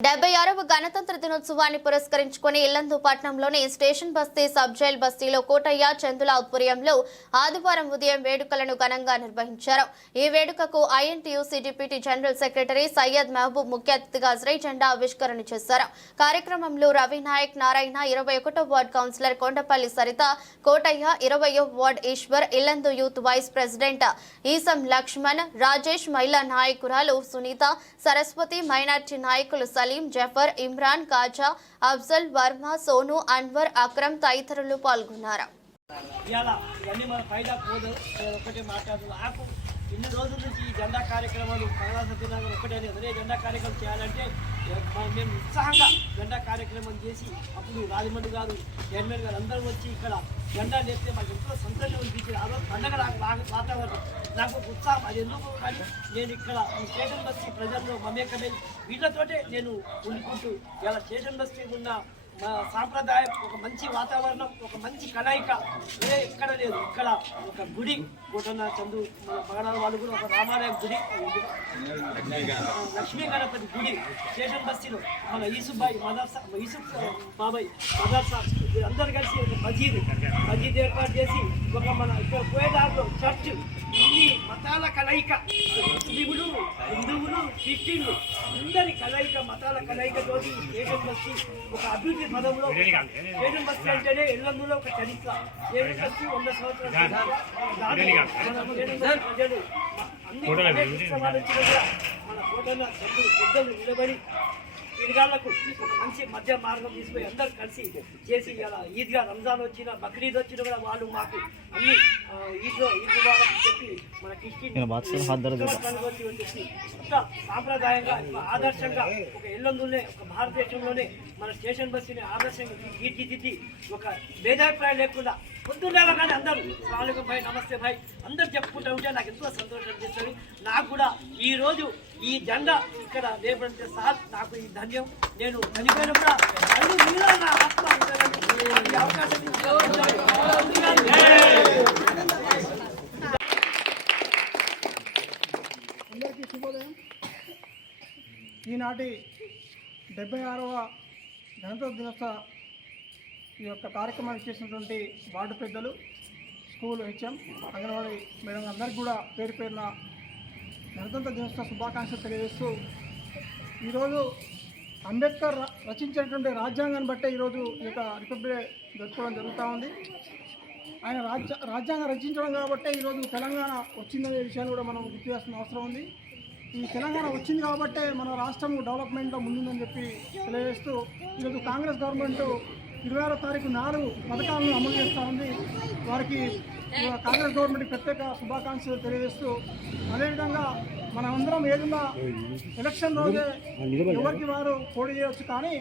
డెబ్బై ఆరవ గణతంత్ర దినోత్సవాన్ని పురస్కరించుకుని ఇల్లందు పట్టణంలోని స్టేషన్ బస్తీ సబ్ జైల్ బస్తీలో కోటయ్య చందుల ఆధ్వర్యంలో ఆదివారం ఉదయం వేడుకలను ఘనంగా నిర్వహించారు. ఈ వేడుకకు INTUC deputy general secretary Syed Mahaboob ముఖ్య అతిథిగా హాజరై జెండా ఆవిష్కరణ చేశారు. కార్యక్రమంలో రవి నాయక్ నారాయణ ఇరవై ఒకటో వార్డ్ కౌన్సిలర్ కొండపల్లి సరిత కోటయ్య ఇరవయో ward Eshwar Yellandu youth vice president Eesam Lakshman Rajesh మహిళా నాయకురాలు సునీత సరస్వతి మైనార్టీ నాయకులు సలీం జఫర్ ఇమ్రాన్ కాజా అఫ్జల్ వర్మ సోను అన్వర్ అక్రమ్ తదితరులు పాల్గొన్నారు. ఇన్ని రోజుల నుంచి ఈ జెండా కార్యక్రమాలు కళా సత్యనారాయణ ఒక్కటే అదే జెండా కార్యక్రమం చేయాలంటే మేము ఉత్సాహంగా జెండా కార్యక్రమం చేసి అప్పుడు రాజమండ్రి గారు చైర్మన్ గారు అందరూ వచ్చి ఇక్కడ జెండా నేస్తే మాకు ఎంతో సంతోషం అనిపించింది. ఆ రోజు పండగ నాకు వాతావరణం. నాకు ఉత్సాహం. అది ఎందుకు కానీ నేను ఇక్కడ ఈ స్టేషన్ బస్తీ ప్రజల్లో మమేకమై వీళ్ళతోటే నేను ఉండుకుంటూ ఇలా స్టేషన్ బస్తీ ఉన్న సాంప్రదాయం ఒక మంచి వాతావరణం ఒక మంచి కలయిక ఏ ఎక్కడ లేదు. ఇక్కడ ఒక గుడి కోటన్న చందు మన పగడాల వాళ్ళు కూడా ఒక రామాలయం గుడి. లక్ష్మీ గణపతి గుడి స్టేషన్ బస్తీలో మన ఈసుబాయి మదర్సా ఈసుఫ్ బాబాయ్ మదర్సా వీళ్ళందరూ కలిసి ఒక మజీద్ మజీద్ ఏర్పాటు చేసి ఒక మన ఇక్కడ పోయేదారిలో చర్చ్ ఇన్ని మతాల కలయిక ముస్లిములు హిందువులు క్రిస్టియన్లు అందరి కలయిక మతాల కలయిక తోటి స్టేషన్ బస్తీ ఒక అభివృద్ధి పదంలో స్టేషన్ బస్తీ అంటేనే ఎల్లందులో ఒక చరిత్ర. స్టేషన్ బస్తీ వంద సంవత్సరాల అన్ని మన సభ్యులు పెద్దలు నిలబడి పీడిగాళ్ళకు ఒక మంచి మధ్య మార్గం తీసుకుని అందరు కలిసి చేసి ఇలా ఈద్గా రంజాన్ వచ్చిన బక్రీద్ వచ్చినా కూడా వాళ్ళు మాకు అన్ని ఈద్లో ఈద్ ముబారక్ చెప్పి మన క్రిస్టియన్ అంత సాంప్రదాయంగా ఆదర్శంగా ఒక ఎల్లందులే ఒక భారతదేశంలోనే మన స్టేషన్ బస్సుని ఆదర్శంగా తీర్చిదిద్ది ఒక భేదాభిప్రాయం లేకుండా పొద్దున్నే కానీ అందరూ స్వాగతం భాయ్ నమస్తే భాయ్ అందరు చెప్పుకుంటూ ఉంటే నాకు ఎంతో సంతోషం అనిపిస్తుంది. నాకు కూడా ఈ రోజు ఈ జెండా ఇక్కడ లేపడంటే సార్ నాకు ఈ ధన్యం. నేను చనిపోయిన కూడా నా ఆత్మ ఈ అవకాశం అందరికీ శుభోదయం. ఈనాటి డెబ్బై ఆరవ గణతంత్ర దినోత్సవ ఈ యొక్క కార్యక్రమాన్ని చేసినటువంటి వార్డు పెద్దలు స్కూల్ హెచ్ఎం అంగన్వాడీ మేడం అందరికీ కూడా పేరు పేరున గణతంత్ర దినోత్సవ శుభాకాంక్షలు తెలియజేస్తూ ఈరోజు అంబేద్కర్ ర- రచించినటువంటి రాజ్యాంగాన్ని బట్టే ఈరోజు ఈ యొక్క రిపబ్లిక్ జరుపుకోవడం జరుగుతూ ఉంది. ఆయన రాజ్య రాజ్యాంగం రచించడం కాబట్టే ఈరోజు తెలంగాణ వచ్చిందనే విషయాన్ని కూడా మనం గుర్తు చేస్తున్న అవసరం ఉంది. ఈ తెలంగాణ వచ్చింది కాబట్టే మన రాష్ట్రం డెవలప్మెంట్లో ముందుందని చెప్పి తెలియజేస్తూ ఈరోజు కాంగ్రెస్ గవర్నమెంట్ ఇరవై ఆరో తారీఖు నాలుగు పథకాలను అమలు చేస్తూ ఉంది. వారికి కాంగ్రెస్ గవర్నమెంట్కి ప్రత్యేక శుభాకాంక్షలు తెలియజేస్తూ అదేవిధంగా మనమందరం ఏదైనా ఎలక్షన్ రోజే ఎవరికి వారు పోటీ చేయవచ్చు కానీ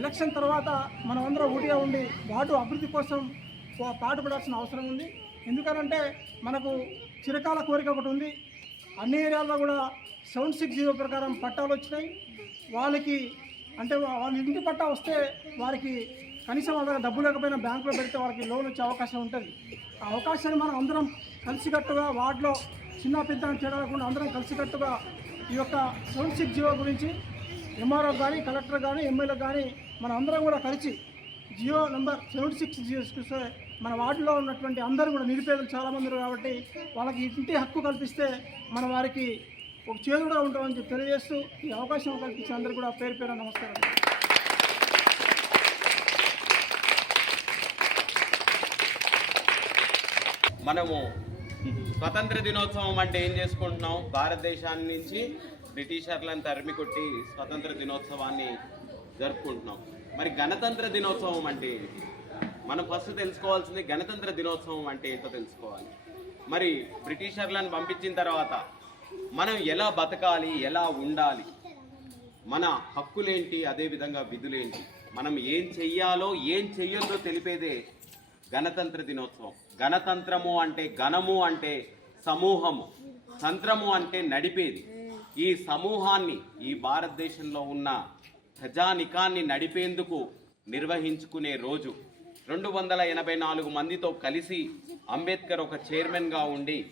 ఎలక్షన్ తర్వాత మనమందరం ఊటిగా ఉండి వాటు అభివృద్ధి కోసం పాటుపడాల్సిన అవసరం ఉంది. ఎందుకనంటే మనకు చిరకాల కోరిక ఒకటి ఉంది. అన్ని ఏరియాల్లో కూడా సెవెన్ సిక్స్ జీరో ప్రకారం పట్టాలు వచ్చినాయి. వాళ్ళకి అంటే వాళ్ళ ఇంటి పట్టా వస్తే వారికి కనీసం వాళ్ళ దగ్గర డబ్బు లేకపోయినా బ్యాంకులో పెడితే వాళ్ళకి లోన్ వచ్చే అవకాశం ఉంటుంది. ఆ అవకాశాన్ని మనం అందరం కలిసికట్టుగా వార్డులో చిన్న పెద్ద అని తేడా లేకుండా అందరం కలిసికట్టుగా ఈ యొక్క సెవెన్ సిక్స్ జీరో గురించి ఎంఆర్ఓ కానీ కలెక్టర్ కానీ ఎమ్మెల్యే కానీ మనం అందరం కూడా కలిసి జియో నెంబర్ సెవెంటీ సిక్స్ చూస్తే మన వార్డులో ఉన్నటువంటి అందరూ కూడా నిరుపేదలు చాలామంది కాబట్టి వాళ్ళకి ఇంటి హక్కు కల్పిస్తే మన వారికి ఒక చేదుగా ఉంటామని చెప్పి తెలియజేస్తూ ఈ అవకాశం కల్పించిన అందరూ కూడా పేరు పేరు నమస్కారం. మనము స్వతంత్ర దినోత్సవం అంటే ఏం చేసుకుంటున్నాం? భారతదేశాన్ని నుంచి బ్రిటిషర్లను తరిమి కొట్టి స్వతంత్ర దినోత్సవాన్ని జరుపుకుంటున్నాం. మరి గణతంత్ర దినోత్సవం అంటే ఏంటి? మనం ఫస్ట్ తెలుసుకోవాల్సింది గణతంత్ర దినోత్సవం అంటే ఏంటో తెలుసుకోవాలి. మరి బ్రిటిషర్లను పంపించిన తర్వాత మనం ఎలా బతకాలి ఎలా ఉండాలి మన హక్కులేంటి అదేవిధంగా విధులేంటి మనం ఏం చెయ్యాలో ఏం చెయ్యొద్దో తెలిపేదే గణతంత్ర దినోత్సవం. గణతంత్రము అంటే గణము అంటే సమూహము. తంత్రము అంటే నడిపేది. ఈ సమూహాన్ని ఈ భారతదేశంలో ఉన్న ప్రజానికాన్ని నడిపేందుకు నిర్వహించుకునే రోజు. రెండు వందల ఎనభై నాలుగు మందితో కలిసి అంబేద్కర్ ఒక చైర్మన్గా ఉండి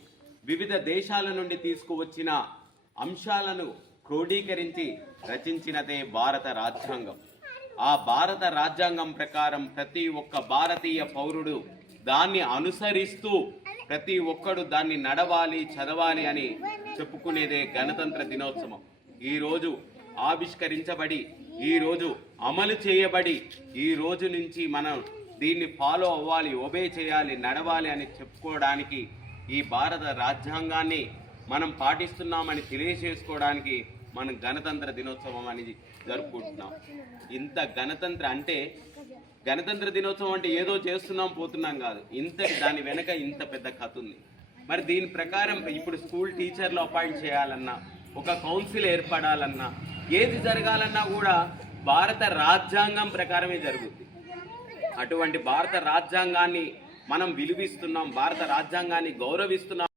వివిధ దేశాల నుండి తీసుకువచ్చిన అంశాలను క్రోడీకరించి రచించినదే భారత రాజ్యాంగం. ఆ భారత రాజ్యాంగం ప్రకారం ప్రతి ఒక్క భారతీయ పౌరుడు దాన్ని అనుసరిస్తూ ప్రతి ఒక్కడు దాన్ని నడవాలి చదవాలి అని చెప్పుకునేదే గణతంత్ర దినోత్సవం. ఈరోజు ఆవిష్కరించబడి ఈరోజు అమలు చేయబడి ఈ రోజు నుంచి మనం దీన్ని ఫాలో అవ్వాలి ఒబే చేయాలి నడవాలి అని చెప్పుకోవడానికి ఈ భారత రాజ్యాంగాన్ని మనం పాటిస్తున్నామని తెలియజేసుకోవడానికి మనం గణతంత్ర దినోత్సవం అనేది జరుపుకుంటున్నాం. ఇంత గణతంత్ర అంటే గణతంత్ర దినోత్సవం అంటే ఏదో చేస్తున్నాం పోతున్నాం కాదు. ఇంత దాని వెనక ఇంత పెద్ద కథ ఉంది. మరి దీని ప్రకారం ఇప్పుడు స్కూల్ టీచర్లు అపాయింట్ చేయాలన్నా ఒక కౌన్సిల్ ఏర్పడాలన్నా ఏది జరగాలన్నా కూడా భారత రాజ్యాంగం ప్రకారమే జరుగుతుంది అటువంటి భారత రాజ్యాంగాన్ని మనం విలువిస్తున్నాం భారత రాజ్యాంగాన్ని గౌరవిస్తున్నాం.